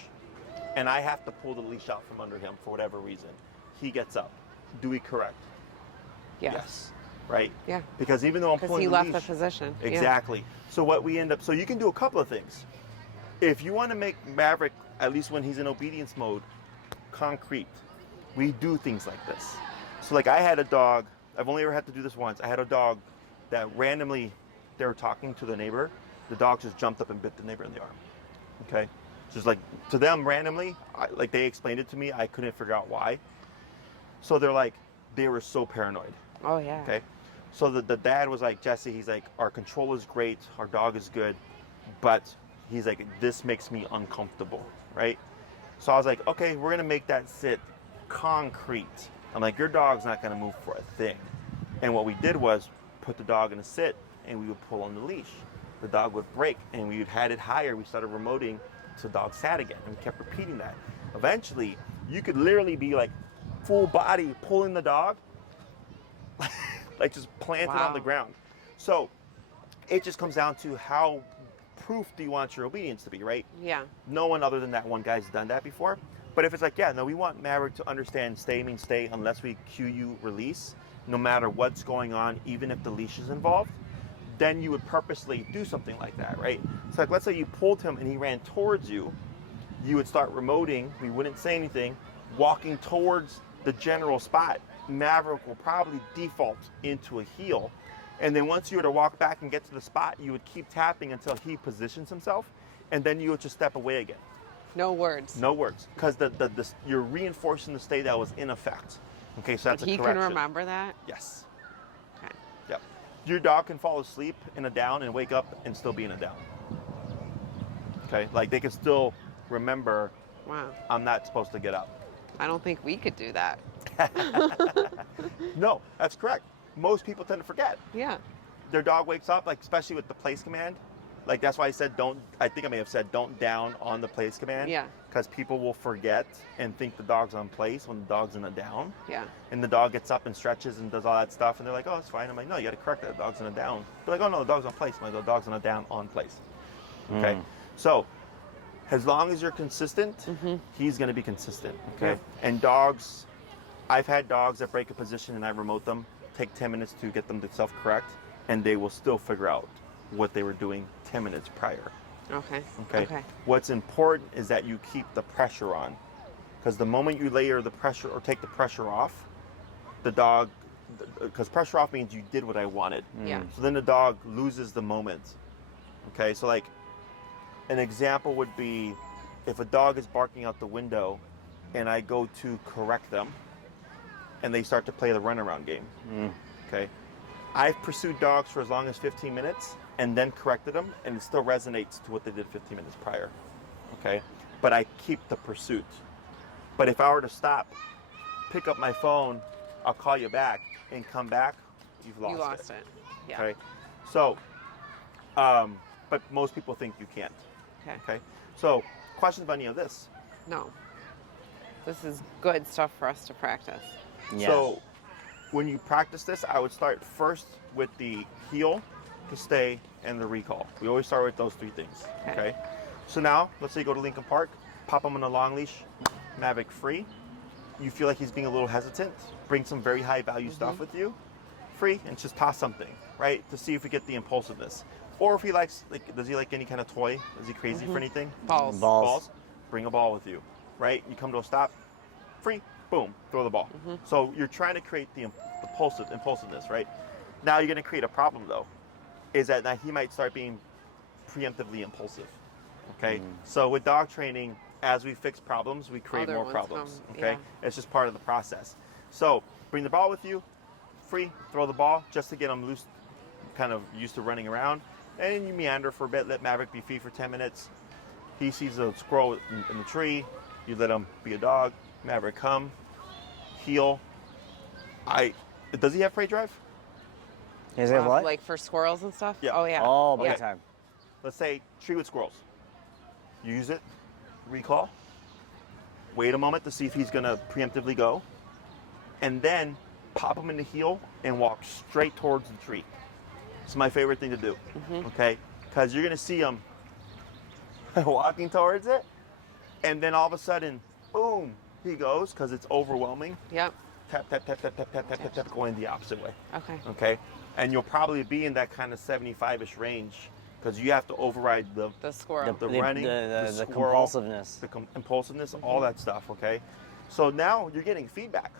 and I have to pull the leash out from under him for whatever reason. He gets up. Do we correct? Yes. Right? Yeah. Because even though I'm Because pulling he the left leash, the position. Yeah. exactly. So what we end up, so you can do a couple of things. If you want to make Maverick, at least when he's in obedience mode, concrete, we do things like this. So like I had a dog, I've only ever had to do this once. I had a dog that randomly, they were talking to the neighbor. The dog just jumped up and bit the neighbor in the arm. Okay? Just like, to them randomly, like they explained it to me, I couldn't figure out why. So they're like, they were so paranoid. Oh yeah. Okay. So the dad was like, Jesse, he's like, our control is great, our dog is good, but he's like, this makes me uncomfortable, right? So I was like, okay, we're gonna make that sit concrete. I'm like, your dog's not gonna move for a thing. And what we did was put the dog in a sit and we would pull on the leash. The dog would break and we had it higher. We started remoting so the dog sat again and we kept repeating that. Eventually, you could literally be like full body pulling the dog like just planted on the Wow. ground. So it just comes down to how proof do you want your obedience to be, right? Yeah. No one other than that one guy's done that before. But if it's like, yeah, no, we want Maverick to understand stay means stay unless we cue you release, no matter what's going on, even if the leash is involved, then you would purposely do something like that, right? So like, let's say you pulled him and he ran towards you, you would start remoting, we wouldn't say anything, walking towards the general spot. Maverick will probably default into a heel. And then once you were to walk back and get to the spot, you would keep tapping until he positions himself, and then you would just step away again. No words. No words, because you're reinforcing the stay that was in effect. Okay, so that's But a he correction. can remember that. Yes. Okay. Yep. Your dog can fall asleep in a down and wake up and still be in a down. Okay, like they can still remember Wow. I'm not supposed to get up. I don't think we could do that. No, that's correct. Most people tend to forget. Yeah. Their dog wakes up, like especially with the place command. Like that's why I said don't. I think I may have said don't down on the place command. Yeah. Because people will forget and think the dog's on place when the dog's in a down. Yeah. And the dog gets up and stretches and does all that stuff, and they're like, "Oh, it's fine." I'm like, "No, you got to correct that. The dog's in a down." They're like, "Oh no, the dog's on place." I'm like, "The dog's in a down on place." Okay. So, as long as you're consistent, he's going to be consistent. Okay. Yeah. And dogs, I've had dogs that break a position and I remote them. Take 10 minutes to get them to self-correct, and they will still figure out what they were doing 10 minutes prior. Okay. Okay. What's important is that you keep the pressure on, because the moment you layer the pressure or take the pressure off, the dog, because pressure off means you did what I wanted. Yeah. So then the dog loses the moment. Okay. So like, an example would be if a dog is barking out the window, and I go to correct them, and they start to play the runaround game. Okay. I've pursued dogs for as long as 15 minutes and then corrected them, and it still resonates to what they did 15 minutes prior. Okay. But I keep the pursuit. But if I were to stop, pick up my phone, I'll call you back, and come back, you've lost it. You lost it. Yeah. Okay. So, but most people think you can't. Okay. Okay. So, questions about any of this? No. This is good stuff for us to practice. Yeah. So, when you practice this, I would start first with the heel, the stay, and the recall. We always start with those three things. Okay. So now, let's say you go to Lincoln Park, pop him on a long leash, Maverick free. You feel like he's being a little hesitant. Bring some very high value stuff with you, free, and just toss something, right, to see if we get the impulsiveness. Or if he likes, like, does he like any kind of toy? Is he crazy for anything? Balls. Bring a ball with you, right? You come to a stop, free, boom, throw the ball. So you're trying to create the impulsiveness, right? Now you're going to create a problem though, is that now he might start being preemptively impulsive. Okay, so with dog training, as we fix problems, we create Other more ones problems. come, Okay, yeah. it's just part of the process. So bring the ball with you, free, throw the ball just to get him loose, kind of used to running around, and you meander for a bit. Let Maverick be free for 10 minutes. He sees a squirrel in the tree. You let him be a dog. Maverick come, heel. Does he have prey drive? Is it what? Like for squirrels and stuff? Yeah. Oh, yeah. Oh, big Yeah. time. Let's say tree with squirrels. Use it, recall, wait a moment to see if he's gonna preemptively go, and then pop him in the heel and walk straight towards the tree. It's my favorite thing to do, okay? Because you're gonna see him walking towards it, and then all of a sudden, boom, he goes, because it's overwhelming. Yep. Tap, tap, tap, tap, tap, tap, tap, tap, tap, going the opposite way. Okay. Okay? And you'll probably be in that kind of 75-ish range, because you have to override the squirrel. the running, the squirrel, compulsiveness. the impulsiveness, all that stuff, okay? So now you're getting feedback,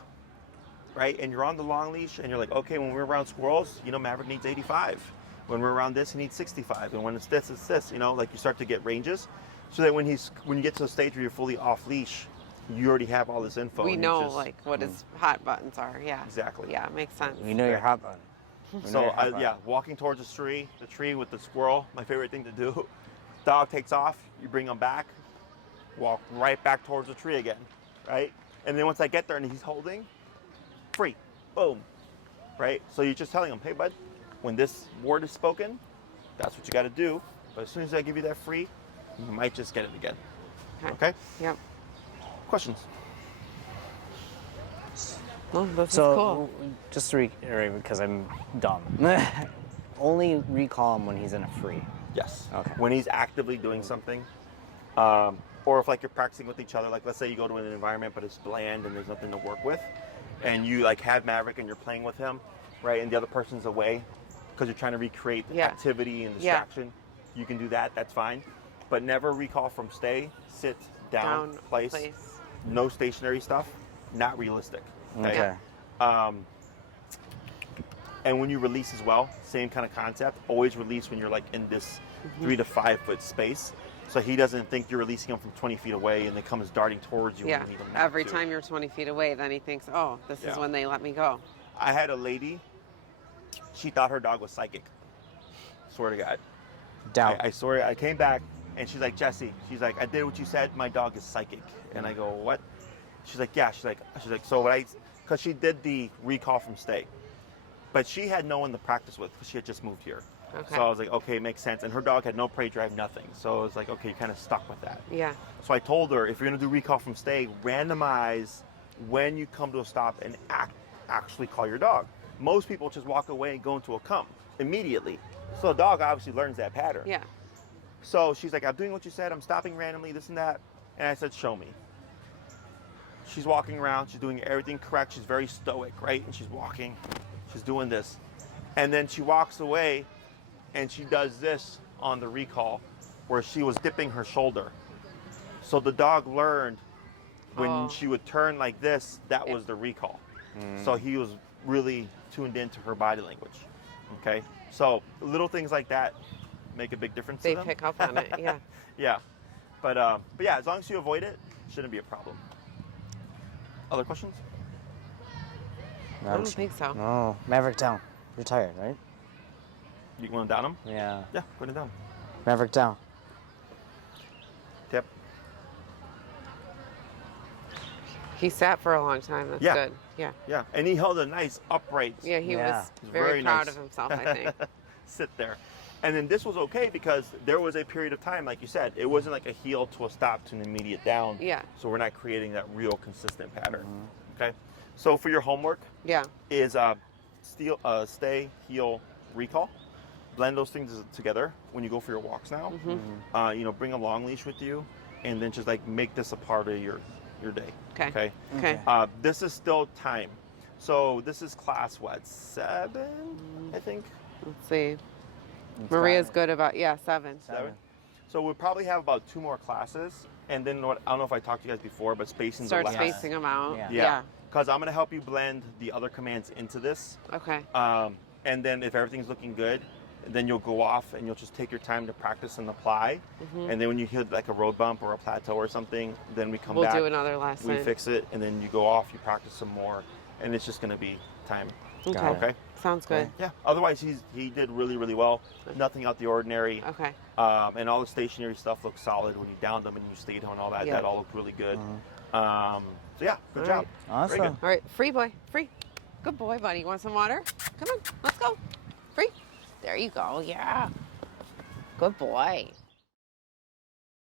right? And you're on the long leash, and you're like, okay, when we're around squirrels, Maverick needs 85. When we're around this, he needs 65. And when it's this, like you start to get ranges. So that when you get to the stage where you're fully off leash, you already have all this info. We and know, just, like, what his hot buttons are. Yeah. Exactly. Yeah, makes sense. We know your hot button. We know So your hot button. walking towards the tree with the squirrel, my favorite thing to do. Dog takes off, you bring him back, walk right back towards the tree again, right? And then once I get there and he's holding, free, boom, right? So you're just telling him, hey bud, when this word is spoken, that's what you got to do. But as soon as I give you that free, you might just get it again. Okay? Yep. Questions? Well, this is So, cool. just to reiterate, because I'm dumb, only recall him when he's in a free. Yes. Okay. When he's actively doing something, or if like you're practicing with each other, like let's say you go to an environment but it's bland and there's nothing to work with, and you like have Maverick and you're playing with him, right? And the other person's away because you're trying to recreate the activity and distraction. You can do that. That's fine, but never recall from stay, sit, down, place. No stationary stuff. Not realistic. Okay. And when you release as well, same kind of concept. Always release when you're like in this 3 to 5 foot space, so he doesn't think you're releasing him from 20 feet away and then comes darting towards you. Yeah. When you need him not Every to. time you're 20 feet away, then he thinks, oh, this is Yeah. when they let me go. I had a lady. She thought her dog was psychic. Swear to God. Doubt. I swear. I came back. And she's like, Jesse, she's like, I did what you said. My dog is psychic. And I go, what? She's like, yeah. She's like, so what because she did the recall from stay, but she had no one to practice with because she had just moved here. Okay. So I was like, okay, it makes sense. And her dog had no prey drive, nothing. So I was like, okay, you're kind of stuck with that. Yeah. So I told her, if you're gonna do recall from stay, randomize when you come to a stop and actually call your dog. Most people just walk away and go into a come immediately. So the dog obviously learns that pattern. Yeah. So she's like, I'm doing what you said. I'm stopping randomly, this and that. And I said, show me. She's walking around. She's doing everything correct. She's very stoic, right? And she's walking. She's doing this. And then she walks away and she does this on the recall where she was dipping her shoulder. So the dog learned when she would turn like this, that was the recall. So he was really tuned into her body language. Okay? So little things like that make a big difference They to them. pick up on it, yeah. Yeah. But yeah, as long as you avoid it, shouldn't be a problem. Other questions? I don't think so. No. Maverick down. You're tired, right? You want to down him? Yeah. Yeah, put it down. Maverick down. Tip. He sat for a long time. That's Yeah. good. Yeah. Yeah, and he held a nice upright. Yeah, he Yeah. was He's very, very proud nice. of himself, I think. Sit there. And then this was okay because there was a period of time, like you said, it wasn't like a heel to a stop to an immediate down. Yeah. So we're not creating that real consistent pattern. Okay. So for your homework Yeah. is stay, heel, recall. Blend those things together when you go for your walks now. Bring a long leash with you, and then just like make this a part of your day. Okay. Okay. Okay. This is still time. So this is class what, 7, I think. Let's see. Maria's good about, 7. 7. So we'll probably have about 2 more classes, and then I don't know if I talked to you guys before, but spacing Start the last. spacing them out. Yeah. Yeah. Because I'm gonna help you blend the other commands into this. Okay. And then if everything's looking good, then you'll go off and you'll just take your time to practice and apply. And then when you hit like a road bump or a plateau or something, then we come We'll back. do another lesson. We fix it, and then you go off, you practice some more, and it's just gonna be time. Okay. Okay. Sounds good. Yeah. Otherwise, he did really, really well. Nothing out the ordinary. Okay. And all the stationary stuff looked solid when you downed them and you stayed on all that. Yeah. That all looked really good. So yeah, good All job. right. Awesome. Very good. All right. Free boy. Free. Good boy, buddy. You want some water? Come on. Let's go. Free. There you go. Yeah. Good boy.